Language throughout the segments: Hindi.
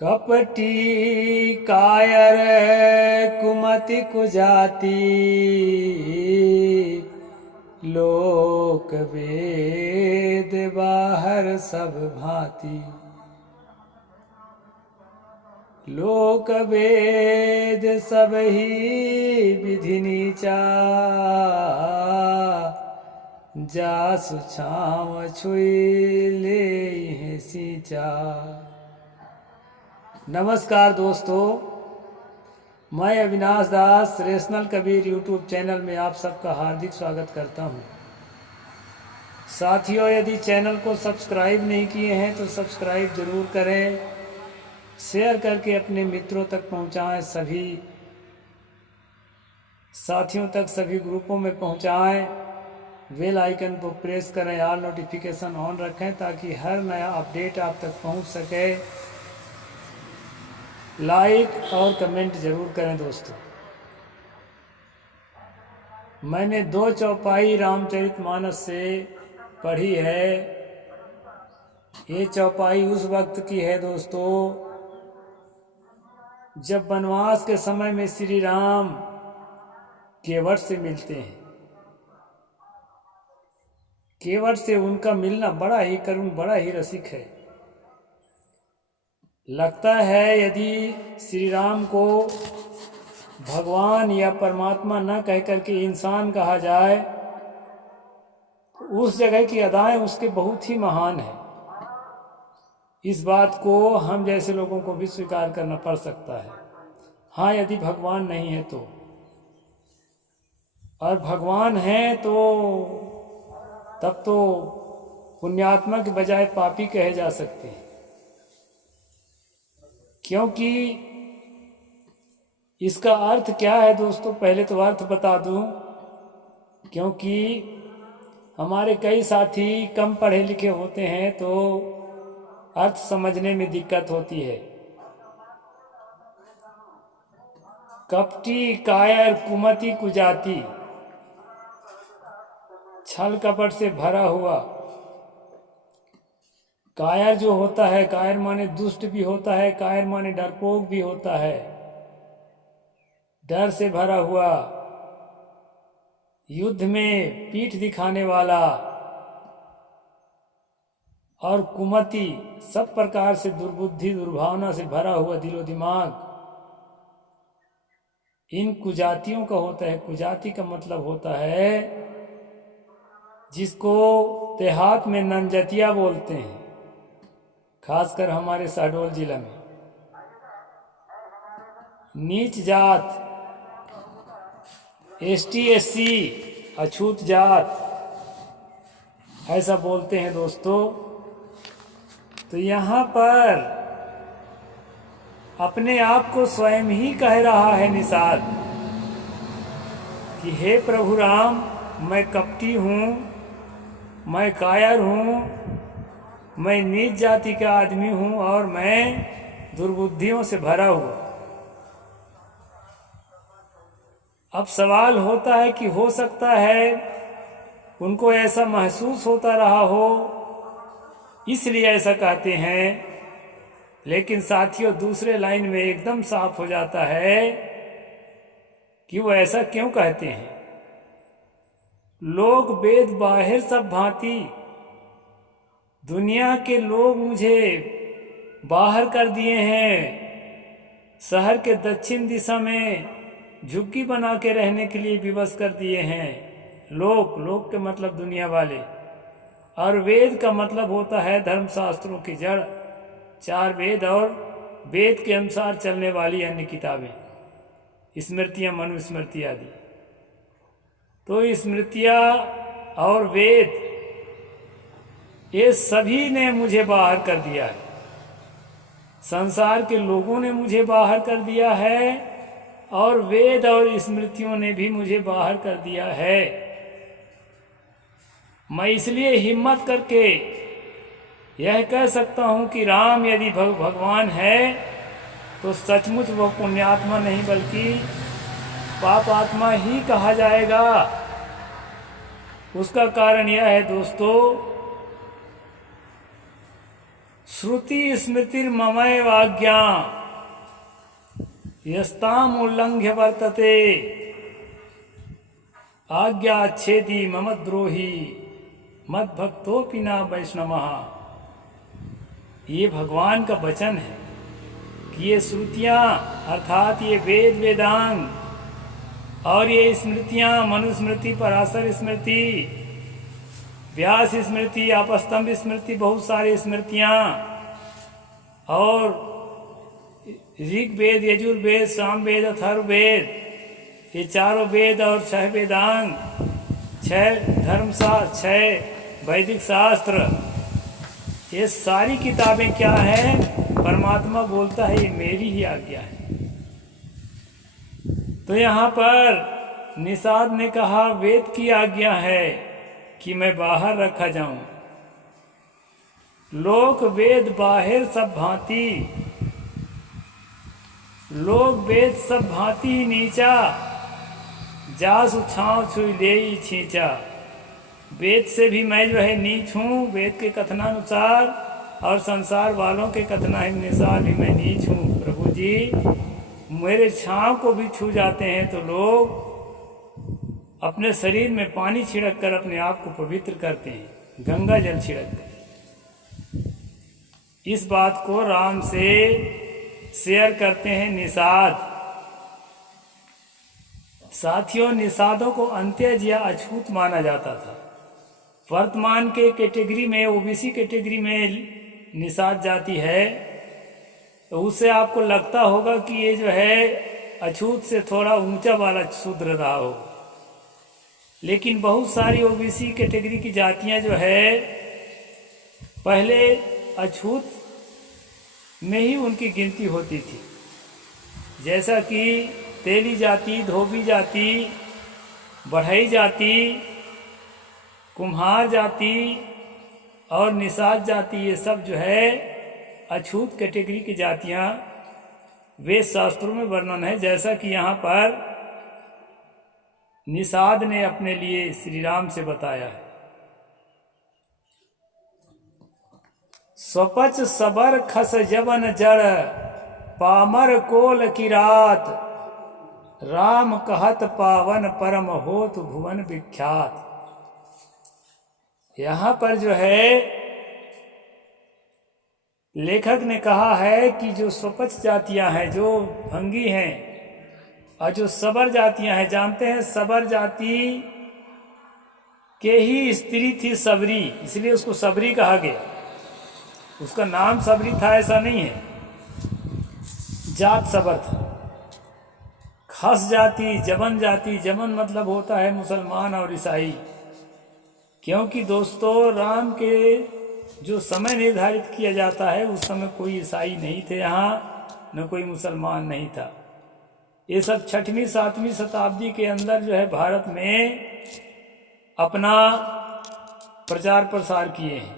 कपटी कायर कुमति कुजाति लोक वेद बाहर सब भांति। लोक वेद सब ही विधि नीचा जासु छाँव छुई ले सींचा। नमस्कार दोस्तों, मैं अविनाश दास रेशनल कबीर यूट्यूब चैनल में आप सबका हार्दिक स्वागत करता हूं। साथियों, यदि चैनल को सब्सक्राइब नहीं किए हैं तो सब्सक्राइब ज़रूर करें, शेयर करके अपने मित्रों तक पहुंचाएं, सभी साथियों तक सभी ग्रुपों में पहुंचाएं। बेल आइकन को प्रेस करें, ऑल नोटिफिकेशन ऑन रखें ताकि हर नया अपडेट आप तक पहुंच सके। लाइक और कमेंट जरूर करें दोस्तों। मैंने 2 चौपाई रामचरितमानस से पढ़ी है। ये चौपाई उस वक्त की है दोस्तों जब वनवास के समय में श्री राम केवट से मिलते हैं। केवट से उनका मिलना बड़ा ही करुण, बड़ा ही रसिक है। लगता है यदि श्री राम को भगवान या परमात्मा न कह करके इंसान कहा जाए तो उस जगह की अदाएं उसके बहुत ही महान है। इस बात को हम जैसे लोगों को भी स्वीकार करना पड़ सकता है। हाँ, यदि भगवान नहीं है तो, और भगवान है तो तब तो पुण्यात्मा के बजाय पापी कहे जा सकते हैं, क्योंकि इसका अर्थ क्या है दोस्तों। पहले तो अर्थ बता दूं, क्योंकि हमारे कई साथी कम पढ़े लिखे होते हैं तो अर्थ समझने में दिक्कत होती है। कपटी कायर कुमति कुजाति, छल कपट से भरा हुआ। कायर जो होता है, कायर माने दुष्ट भी होता है, कायर माने डरपोक भी होता है, डर से भरा हुआ, युद्ध में पीठ दिखाने वाला, और कुमति सब प्रकार से दुर्बुद्धि दुर्भावना से भरा हुआ दिलो दिमाग। इन कुजातियों का होता है। कुजाति का मतलब होता है जिसको देहात में नंजतिया बोलते हैं, खासकर हमारे शहडोल जिला में। नीच जात, ST SC, अछूत जात, ऐसा बोलते हैं दोस्तों। तो यहाँ पर अपने आप को स्वयं ही कह रहा है निषाद कि हे प्रभु राम, मैं कपटी हूँ, मैं कायर हूँ, मैं नीच जाति का आदमी हूँ और मैं दुर्बुद्धियों से भरा हुआ। अब सवाल होता है कि हो सकता है उनको ऐसा महसूस होता रहा हो, इसलिए ऐसा कहते हैं। लेकिन साथियों, दूसरे लाइन में एकदम साफ हो जाता है कि वो ऐसा क्यों कहते हैं। लोग वेद बाहिर सब भांति, दुनिया के लोग मुझे बाहर कर दिए हैं। शहर के दक्षिण दिशा में झुग्गी बना के रहने के लिए विवश कर दिए हैं। लोक के मतलब दुनिया वाले, और वेद का मतलब होता है धर्मशास्त्रों की जड़, 4 वेद और वेद के अनुसार चलने वाली अन्य किताबें, स्मृतियाँ, मनुस्मृति आदि। तो स्मृतियाँ और वेद ये सभी ने मुझे बाहर कर दिया है। संसार के लोगों ने मुझे बाहर कर दिया है और वेद और स्मृतियों ने भी मुझे बाहर कर दिया है। मैं इसलिए हिम्मत करके यह कह सकता हूँ कि राम यदि भगवान है तो सचमुच वह पुण्यात्मा नहीं बल्कि पाप आत्मा ही कहा जाएगा। उसका कारण यह है दोस्तों, श्रुति स्मृतिर्ममय वाज्ञा यस्ताम उल्लंघ्य वर्तते आज्ञा छेदी मम द्रोही मद भक्तोपि न वैष्णवः। ये भगवान का वचन है कि ये श्रुतियाँ अर्थात ये वेद वेदांग और ये स्मृतियाँ मनुस्मृति पराशर स्मृति व्यास स्मृति आपस्तंभ स्मृति बहुत सारी स्मृतियाँ और ऋग्वेद यजुर्वेद सामवेद अथर्ववेद ये चारों वेद और 6 वेदांग 6 धर्मशास्त्र 6 वैदिक शास्त्र ये सारी किताबें क्या है परमात्मा बोलता है ये मेरी ही आज्ञा है। तो यहाँ पर निषाद ने कहा वेद की आज्ञा है कि मैं बाहर रखा जाऊं। लोक वेद बाहर सब भांति लोक वेद सब भांति नीचा जासु छाँव छुई ले छींचा। वेद से भी मैं जो है नीच हूँ वेद के कथनानुसार और संसार वालों के कथनानुसार भी मैं नीच हूँ। प्रभु जी मेरे छाँव को भी छू जाते हैं तो लोग अपने शरीर में पानी छिड़क कर अपने आप को पवित्र करते हैं, गंगा जल छिड़क कर। इस बात को राम से शेयर करते हैं निषाद। साथियों निषादों को अंत्यज या अछूत माना जाता था। वर्तमान के कैटेगरी में ओबीसी कैटेगरी में निषाद जाति है तो उससे आपको लगता होगा कि ये जो है अछूत से थोड़ा ऊंचा वाला शूद्र रहा हो, लेकिन बहुत सारी ओबीसी कैटेगरी की जातियां जो है पहले अछूत में ही उनकी गिनती होती थी, जैसा कि तेली जाति, धोबी जाति, बढ़ई जाति, कुम्हार जाति और निषाद जाति ये सब जो है अछूत कैटेगरी की जातियां वेद शास्त्रों में वर्णन है। जैसा कि यहाँ पर निषाद ने अपने लिए श्री राम से बताया है। स्वपच सबर खस जवन जड़ पामर कोल की रात राम कहत पावन परम होत भुवन विख्यात। यहाँ पर जो है लेखक ने कहा है कि जो स्वपच जातियां हैं जो भंगी हैं और जो सबर जातियां हैं, जानते हैं सबर जाति के ही स्त्री थी सबरी, इसलिए उसको सबरी कहा गया। उसका नाम सबरी था ऐसा नहीं है, जात सबर था। खस जाति, जबन जाति, जबन मतलब होता है मुसलमान और ईसाई, क्योंकि दोस्तों राम के जो समय निर्धारित किया जाता है उस समय कोई ईसाई नहीं थे यहाँ, न कोई मुसलमान नहीं था। ये सब 6वीं 7वीं शताब्दी के अंदर जो है भारत में अपना प्रचार प्रसार किए हैं,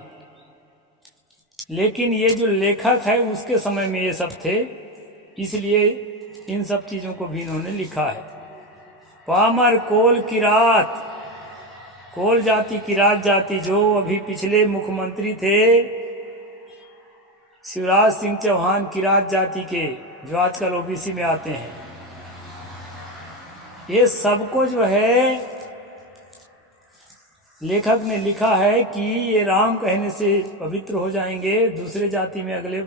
लेकिन ये जो लेखक है उसके समय में ये सब थे, इसलिए इन सब चीज़ों को भी इन्होंने लिखा है। पामर कोल किरात, कोल जाति किरात जाति जो अभी पिछले मुख्यमंत्री थे शिवराज सिंह चौहान किरात जाति के, जो आजकल ओबीसी में आते हैं, ये सबको जो है लेखक ने लिखा है कि ये राम कहने से पवित्र हो जाएंगे, दूसरे जाति में अगले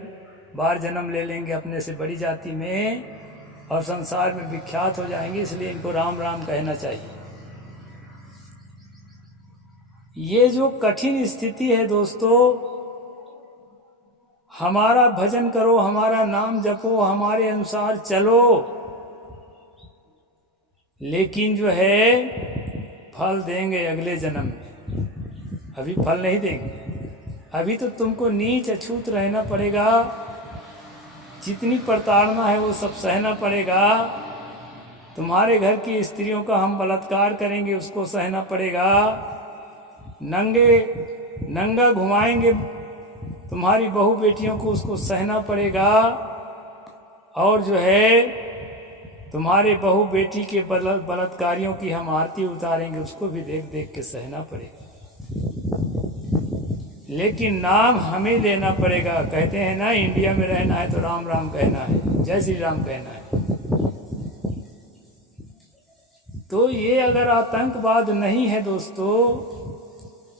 बार जन्म ले लेंगे अपने से बड़ी जाति में और संसार में विख्यात हो जाएंगे, इसलिए इनको राम राम कहना चाहिए। ये जो कठिन स्थिति है दोस्तों, हमारा भजन करो, हमारा नाम जपो, हमारे अनुसार चलो, लेकिन जो है फल देंगे अगले जन्म में, अभी फल नहीं देंगे। अभी तो तुमको नीच अछूत रहना पड़ेगा, जितनी प्रताड़ना है वो सब सहना पड़ेगा। तुम्हारे घर की स्त्रियों का हम बलात्कार करेंगे उसको सहना पड़ेगा, नंगा घुमाएंगे तुम्हारी बहू बेटियों को उसको सहना पड़ेगा, और जो है तुम्हारे बहू बेटी के बलात्कारियों की हम आरती उतारेंगे उसको भी देख देख के सहना पड़ेगा। लेकिन नाम हमें लेना पड़ेगा। कहते हैं ना, इंडिया में रहना है तो राम राम कहना है, जय श्री राम कहना है। तो ये अगर आतंकवाद नहीं है दोस्तों,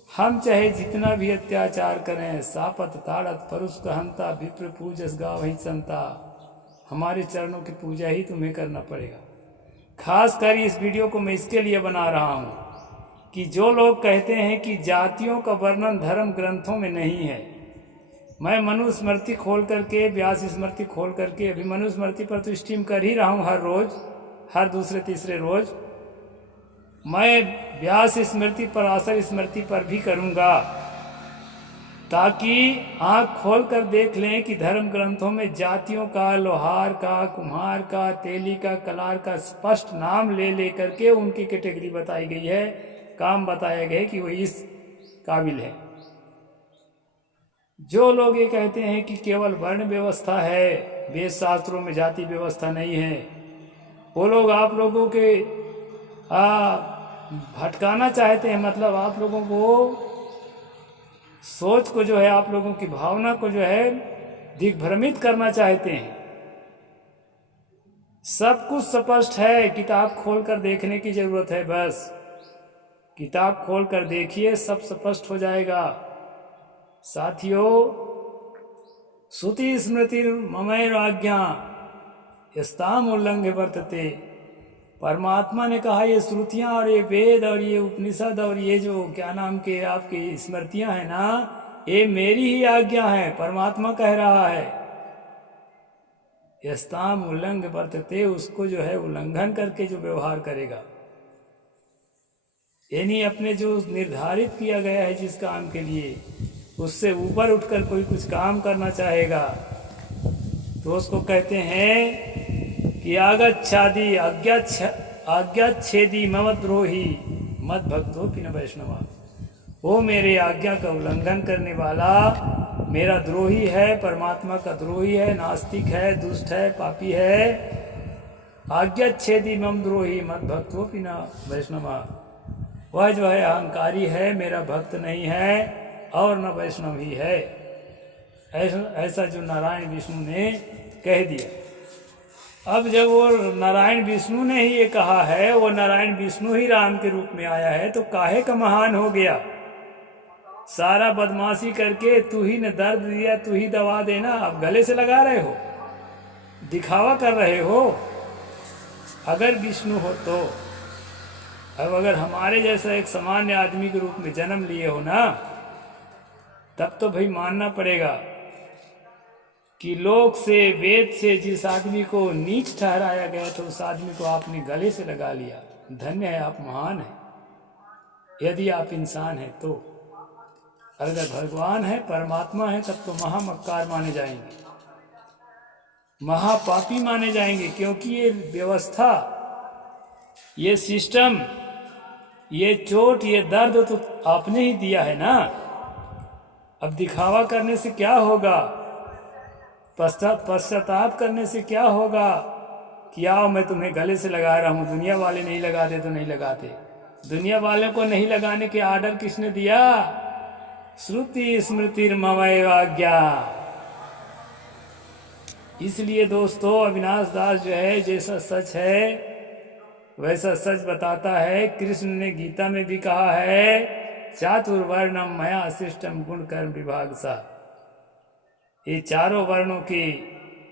हम चाहे जितना भी अत्याचार करें, सापत ताड़त परुष कहंता विप्र पूजस गावहि संता, हमारे चरणों की पूजा ही तुम्हें करना पड़ेगा। खास कर इस वीडियो को मैं इसके लिए बना रहा हूँ कि जो लोग कहते हैं कि जातियों का वर्णन धर्म ग्रंथों में नहीं है, मैं मनुस्मृति खोल करके, व्यास स्मृति खोल करके, अभी मनुस्मृति पर तो स्ट्रीम कर ही रहा हूँ हर रोज, हर दूसरे तीसरे रोज। मैं व्यास स्मृति पर, आसर स्मृति पर भी करूँगा, ताकि आँख खोल कर देख लें कि धर्म ग्रंथों में जातियों का, लोहार का, कुम्हार का, तेली का, कलार का स्पष्ट नाम ले ले करके उनकी कैटेगरी बताई गई है, काम बताया गया है कि वो इस काबिल है। जो लोग ये कहते हैं कि केवल वर्ण व्यवस्था है, वेद शास्त्रों में जाति व्यवस्था नहीं है, वो लोग आप लोगों के भटकाना चाहते हैं। मतलब आप लोगों को सोच को जो है, आप लोगों की भावना को जो है दिग्भ्रमित करना चाहते हैं। सब कुछ स्पष्ट है, किताब खोलकर देखने की जरूरत है। बस किताब खोलकर देखिए, सब स्पष्ट हो जाएगा। साथियों, श्रुति स्मृति ममैर आज्ञा यस्ताम उल्लंघ्य वर्तते, परमात्मा ने कहा ये श्रुतियाँ और ये वेद और ये उपनिषद और ये जो क्या नाम के आपकी स्मृतियाँ हैं ना, ये मेरी ही आज्ञा है, परमात्मा कह रहा है। यस्ताम उल्लंघ्य वर्तते, उसको जो है उल्लंघन करके जो व्यवहार करेगा, यानी अपने जो निर्धारित किया गया है जिस काम के लिए, उससे ऊपर उठकर कोई कुछ काम करना चाहेगा तो उसको कहते हैं कि आगच्छादि आज्ञाच्छेदी मम द्रोही मद भक्तो पिन वैष्णवा। वो मेरे आज्ञा का उल्लंघन करने वाला मेरा द्रोही है, परमात्मा का द्रोही है, नास्तिक है, दुष्ट है, पापी है। आज्ञाच्छेदी मम द्रोही मद भक्तो पिन वैष्णवा, वह जो है अहंकारी है, मेरा भक्त नहीं है और न वैष्णव ही है। ऐसा जो नारायण विष्णु ने कह दिया। अब जब वो नारायण विष्णु ने ही ये कहा है, वो नारायण विष्णु ही राम के रूप में आया है, तो काहे का महान हो गया। सारा बदमाशी करके तू ही ने दर्द दिया, तू ही दवा देना, अब गले से लगा रहे हो, दिखावा कर रहे हो। अगर विष्णु हो तो, अब अगर हमारे जैसा एक सामान्य आदमी के रूप में जन्म लिए हो ना, तब तो भाई मानना पड़ेगा कि लोक से, वेद से जिस आदमी को नीच ठहराया गया तो उस आदमी को आपने गले से लगा लिया। धन्य है, आप महान हैं यदि आप इंसान हैं तो। अगर भगवान है, परमात्मा है, तब तो महामक्कार माने जाएंगे, महापापी माने जाएंगे, क्योंकि ये व्यवस्था, ये सिस्टम, ये चोट, ये दर्द तो आपने ही दिया है ना। अब दिखावा करने से क्या होगा, पश्चाताप करने से क्या होगा कि आओ मैं तुम्हें गले से लगा रहा हूं, दुनिया वाले नहीं लगाते तो नहीं लगाते। दुनिया वालों को नहीं लगाने के आर्डर किसने दिया? श्रुति स्मृति ममैव आज्ञा। इसलिए दोस्तों, अविनाश दास जो है जैसा सच है वैसा सच बताता है। कृष्ण ने गीता में भी कहा है, चातुर्वर्णम मया शिष्टम गुण कर्म विभाग सा। ये चारों वर्णों की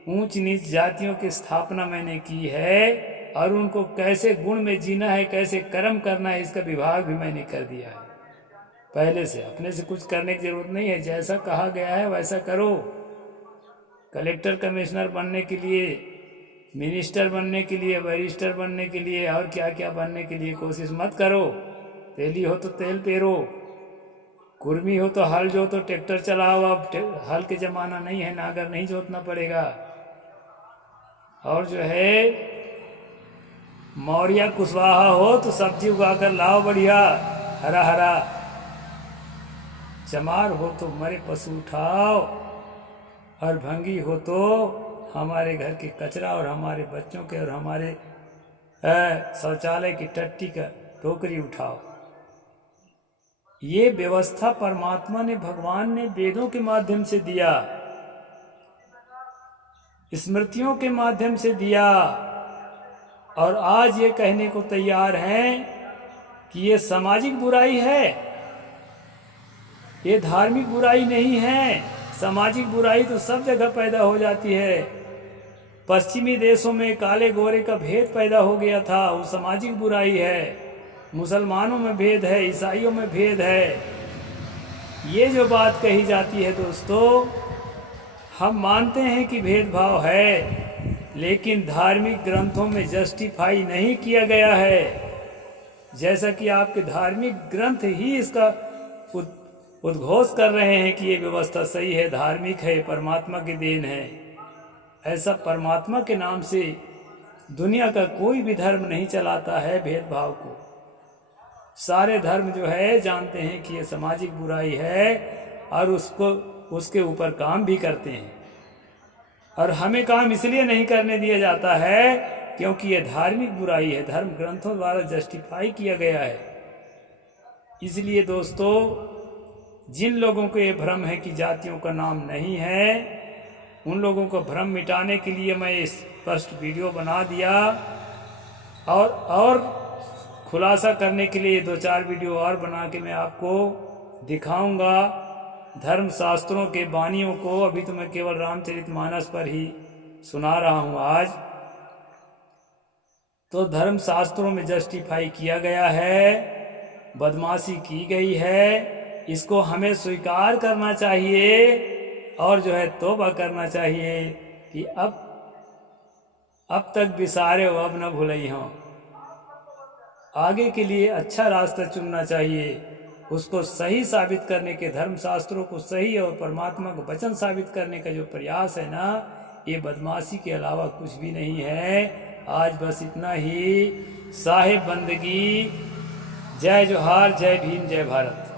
ऊंच नीच जातियों की स्थापना मैंने की है, और उनको कैसे गुण में जीना है, कैसे कर्म करना है, इसका विभाग भी मैंने कर दिया है पहले से। अपने से कुछ करने की जरूरत नहीं है, जैसा कहा गया है वैसा करो। कलेक्टर कमिश्नर बनने के लिए, मिनिस्टर बनने के लिए, बैरिस्टर बनने के लिए और क्या क्या बनने के लिए कोशिश मत करो। तेली हो तो तेल पेरो, कुर्मी हो तो हल जो तो ट्रैक्टर चलाओ। अब हल के जमाना नहीं है, नागर नहीं जोतना पड़ेगा। और जो है मौर्य कुशवाहा हो तो सब्जी उगाकर लाओ बढ़िया हरा हरा। चमार हो तो मरे पशु उठाओ, और भंगी हो तो हमारे घर के कचरा और हमारे बच्चों के और हमारे शौचालय की टट्टी का टोकरी उठाओ। ये व्यवस्था परमात्मा ने, भगवान ने वेदों के माध्यम से दिया, स्मृतियों के माध्यम से दिया, और आज ये कहने को तैयार हैं कि ये सामाजिक बुराई है, ये धार्मिक बुराई नहीं है। सामाजिक बुराई तो सब जगह पैदा हो जाती है। पश्चिमी देशों में काले गोरे का भेद पैदा हो गया था, वो सामाजिक बुराई है। मुसलमानों में भेद है, ईसाइयों में भेद है। ये जो बात कही जाती है दोस्तों, हम मानते हैं कि भेदभाव है, लेकिन धार्मिक ग्रंथों में जस्टिफाई नहीं किया गया है। जैसा कि आपके धार्मिक ग्रंथ ही इसका उद्घोष कर रहे हैं कि ये व्यवस्था सही है, धार्मिक है, परमात्मा की देन है। ऐसा परमात्मा के नाम से दुनिया का कोई भी धर्म नहीं चलाता है भेदभाव को। सारे धर्म जो है जानते हैं कि ये सामाजिक बुराई है और उसके ऊपर काम भी करते हैं। और हमें काम इसलिए नहीं करने दिया जाता है क्योंकि ये धार्मिक बुराई है, धर्म ग्रंथों द्वारा जस्टिफाई किया गया है। इसलिए दोस्तों, जिन लोगों को ये भ्रम है कि जातियों का नाम नहीं है, उन लोगों को भ्रम मिटाने के लिए मैं इस स्पष्ट वीडियो बना दिया, और खुलासा करने के लिए 2-4 वीडियो और बना के मैं आपको दिखाऊंगा। धर्म शास्त्रों के बानियों को अभी तो मैं केवल रामचरितमानस पर ही सुना रहा हूँ आज। तो धर्म शास्त्रों में जस्टिफाई किया गया है, बदमाशी की गई है, इसको हमें स्वीकार करना चाहिए और जो है तौबा करना चाहिए कि अब तक बिसारे हो, अब न भूलई हों। आगे के लिए अच्छा रास्ता चुनना चाहिए, उसको सही साबित करने के, धर्म शास्त्रों को सही और परमात्मा को वचन साबित करने का जो प्रयास है ना, ये बदमाशी के अलावा कुछ भी नहीं है। आज बस इतना ही। साहिब बंदगी। जय जोहार, जय भीम, जय भारत।